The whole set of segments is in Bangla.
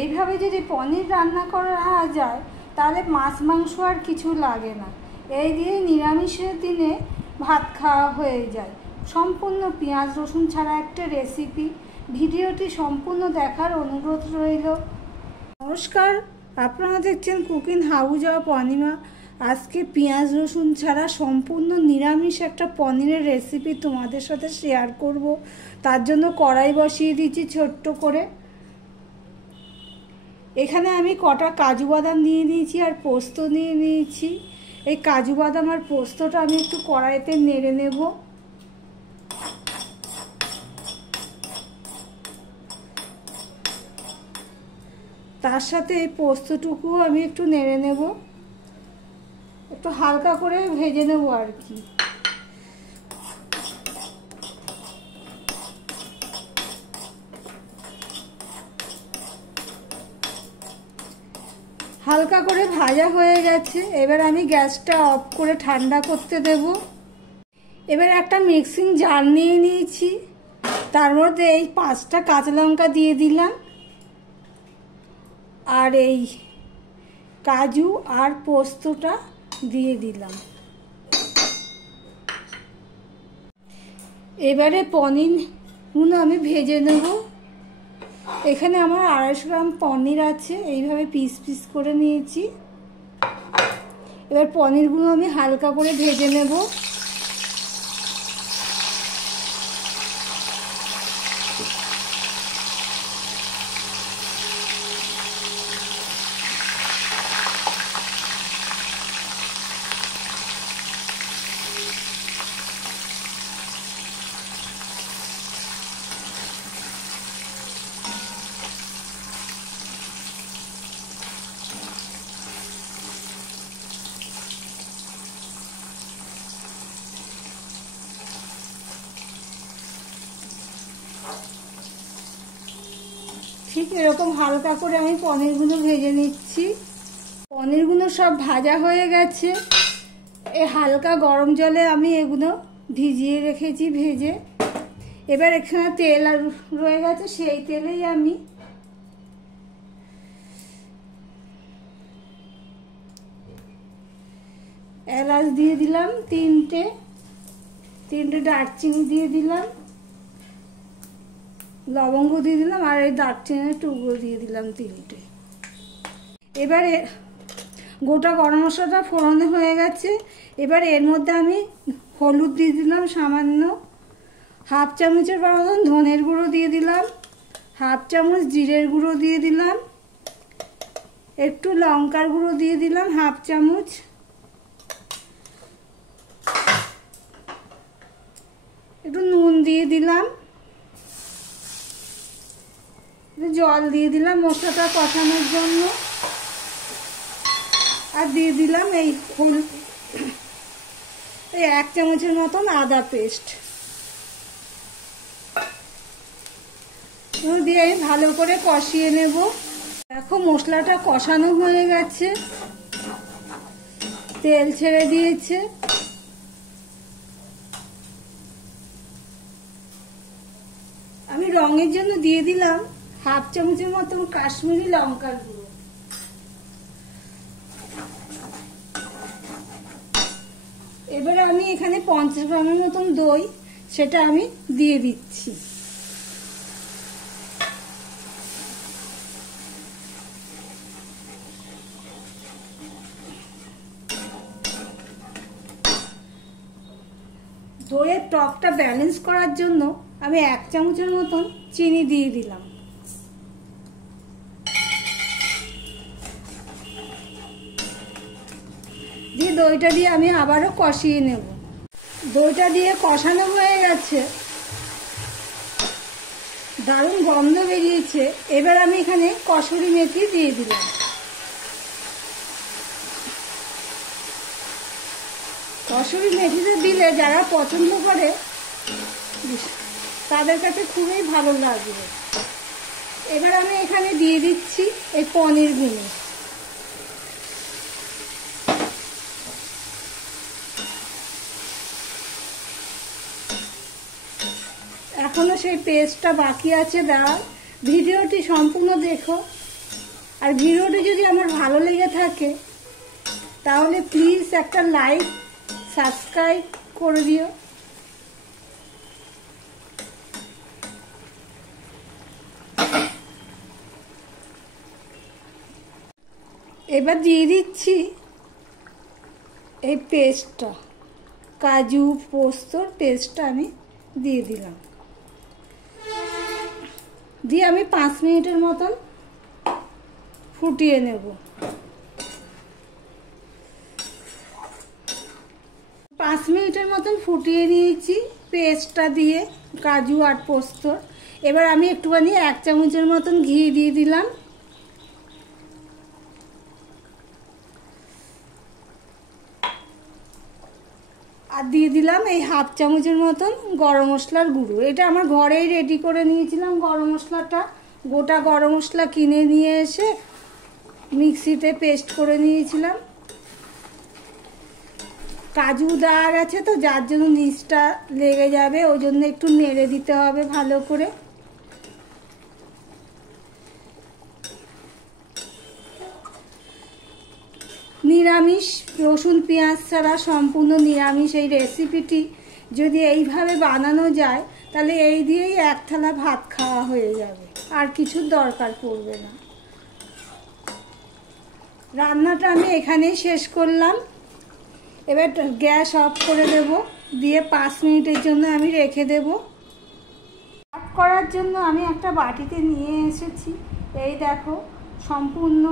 এইভাবে যদি পনির রান্না করা যায় তাহলে মাছ মাংস আর কিছু লাগে না। এই দিয়ে নিরামিষের দিনে ভাত খাওয়া হয়ে যায়। সম্পূর্ণ পেঁয়াজ রসুন ছাড়া একটা রেসিপি। ভিডিওটি সম্পূর্ণ দেখার অনুরোধ রইল। নমস্কার, আপনারা দেখছেন কুকিং হাউস অফ অনিমা। আজকে পেঁয়াজ রসুন ছাড়া সম্পূর্ণ নিরামিষ একটা পনিরের রেসিপি তোমাদের সাথে শেয়ার করব। তার জন্য কড়াই বসিয়ে দিয়েছি ছোট্ট করে। এখানে আমি কটা কাজু বাদাম নিয়ে নিয়েছি আর পোস্ত নিয়ে নিয়েছি। এই কাজু বাদাম আর পোস্তটা আমি একটু কড়াইতে নেড়ে নেব। তার সাথে এই পোস্তটুকুও আমি একটু নেড়ে নেব, একটু হালকা করে ভেজে নেব আর কি। হালকা করে ভাজা হয়ে গেছে। এবার আমি গ্যাসটা অফ করে ঠান্ডা করতে দেব। এবার একটা মিক্সিং জার নিয়ে নিয়েছি, তার মধ্যে এই 5টা কাঁচা লঙ্কা দিয়ে দিলাম আর এই কাজু আর পোস্তটা দিয়ে দিলাম। এবারে পনিরগুলো আমি ভেজে নেব। এখানে আমার 250 গ্রাম পনির আছে, এইভাবে পিস পিস করে নিয়েছি। এবার পনিরগুলো আমি হালকা করে ভেজে নেব। ঠিক এরকম হালকা করে আমি পনিরগুলো ভেজে নিচ্ছি। পনিরগুলো সব ভাজা হয়ে গেছে। এই হালকা গরম জলে আমি এগুলো ভিজিয়ে রেখেছি ভেজে। এবার এখানে তেল আর রয়ে গেছে, সেই তেলেই আমি এলাচ দিয়ে দিলাম তিনটে দারচিনি দিয়ে দিলাম, লবঙ্গ দিয়ে দিলাম আর এই দারচিনির টুকরো দিয়ে দিলাম 3টে। এবারে গোটা গরম মশলাটা ফোড়নে হয়ে গেছে। এবার এর মধ্যে আমি হলুদ দিয়ে দিলাম সামান্য, 1/2 চামচের মতন ধনের গুঁড়ো দিয়ে দিলাম, 1/2 চামচ জিরের গুঁড়ো দিয়ে দিলাম, একটু লঙ্কার গুঁড়ো দিয়ে দিলাম 1/2 চামচ, একটু নুন দিয়ে দিলাম, জল দিয়ে দিলাম মশলাটা কষানোর জন্য, আর দিয়ে দিলাম এই 1 চামচের মতন আদা পেস্ট দিয়ে আমি ভালো করে কষিয়ে নেব। দেখো মশলাটা কষানো হয়ে গেছে, তেল ছেড়ে দিয়েছে। আমি রঙের জন্য দিয়ে দিলাম 1/2 চামচের মতন কাশ্মীরি লঙ্কার গুঁড়ো। এবারে আমি এখানে 50 গ্রামের মতন দই, সেটা আমি দিয়ে দিচ্ছি। দইয়ের টকটা ব্যালেন্স করার জন্য আমি 1 চামচের মতন চিনি দিয়ে দিলাম। দিয়ে দইটা দিয়ে আমি আবারও কষিয়ে নেব। দইটা দিয়ে কষানো হয়ে গেছে, দারুণ গন্ধ বেরিয়েছে। এবার আমি এখানে কসুরি মেথি দিয়ে দিলাম। কসুরি মেথিটা দিলে যারা পছন্দ করে তাদের কাছে খুবই ভালো লাগবে। এবার আমি এখানে দিয়ে দিচ্ছি এই পনিরগুলো। এখনো সেই পেস্টটা বাকি আছে দেওয়ার। ভিডিওটি সম্পূর্ণ দেখো, আর ভিডিওটি যদি আমার ভালো লেগে থাকে তাহলে প্লিজ একটা লাইক সাবস্ক্রাইব করে দিও। এবার দিয়ে দিচ্ছি এই পেস্টটা, কাজু পোস্তর পেস্টটা আমি দিয়ে দিলাম। দিয়ে আমি 5 মিনিটের মতন ফুটিয়ে নেব। 5 মিনিটের মতন ফুটিয়ে নিয়েছি পেস্টটা দিয়ে, কাজু আর পোস্তর। এবার আমি একটুখানি 1 চামচের মতন ঘি দিয়ে দিলাম। আর দিয়ে দিলাম এই 1/2 চামচের মতন গরম মশলার গুঁড়ো। এটা আমার ঘরেই রেডি করে নিয়েছিলাম গরম মশলাটা। গোটা গরম মশলা কিনে নিয়ে এসে মিক্সিতে পেস্ট করে নিয়েছিলাম। কাজু দেওয়া গেছে তো, যার জন্য নিচটা লেগে যাবে, ওই জন্য একটু নেড়ে দিতে হবে ভালো করে। নিরামিষ, রসুন পেঁয়াজ ছাড়া সম্পূর্ণ নিরামিষ এই রেসিপিটি যদি এইভাবে বানানো যায় তাহলে এই দিয়েই 1 থালা ভাত খাওয়া হয়ে যাবে, আর কিছুর দরকার পড়বে না। রান্নাটা আমি এখানেই শেষ করলাম। এবার গ্যাস অফ করে দেব, দিয়ে 5 মিনিটের জন্য আমি রেখে দেব। সার্ভ করার জন্য আমি একটা বাটিতে নিয়ে এসেছি। এই দেখো, সম্পূর্ণ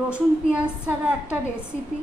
রসুন পেঁয়াজ ছাড়া একটা রেসিপি।